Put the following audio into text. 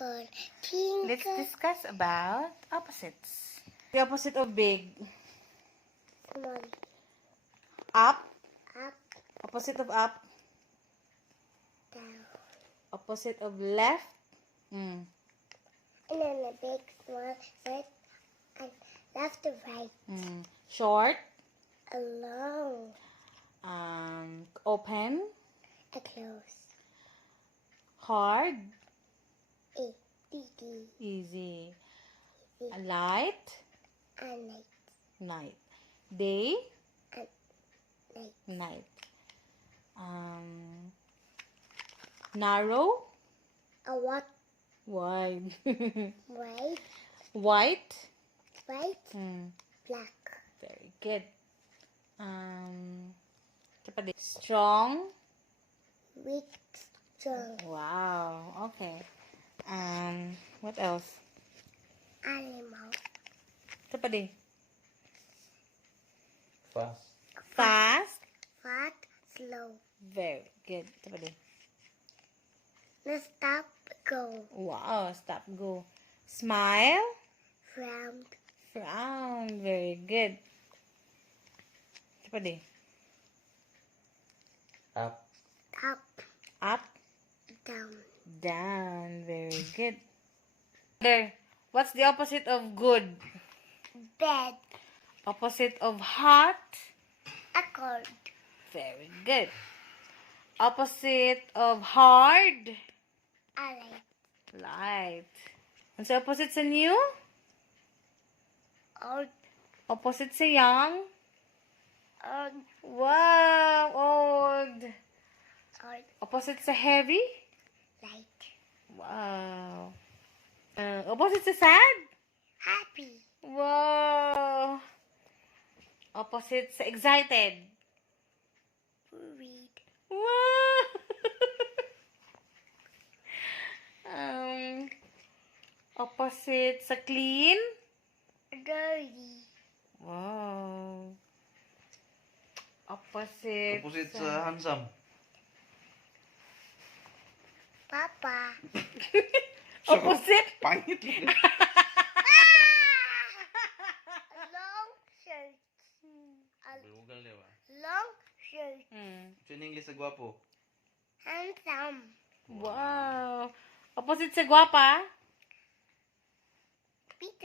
twinkle, twinkle. Let's discuss about opposites. The opposite of big. Small. Up. Up, Opposite of up. down. Opposite of left. Mm. And then a big, small, right, and left to right. Mm. Short. Along. Open. A close. Hard. A, D, D. Easy. Light. And night. Night. Day. And night. Night. Narrow. A what? Wide. White, White. white, Mm. black. Very good. Ito pa din. Strong. Weak, strong. Wow. Okay. What else? Animal. Ito pa din. Fast. Fast. Fat, slow. Very good. Ito pa din. No stop, go. Wow. Stop. Go. Smile. Round, Frown. Very good. Ito pa din. Up. up, Up. down. Down. Very good. There. What's the opposite of good? Bed, Opposite of hot? a cold. Very good. Opposite of hard? A light, Light. Ano sa opposite sa new? old, Opposite sa young? old, Wow! Old. old, Opposite sa heavy? light. Wow. Opposite sa sad? Happy, Wow. Opposite sa excited? worried. Wow. Opposite sa clean? Dirty, Wow. Opposite Sa handsome. Papa. Opposite? Pangit. A long shirt. A Bugal niya ba? long shirt. Ito in English sa gwapo. Handsome. Wow. Opposite sa guwapa? Beautiful.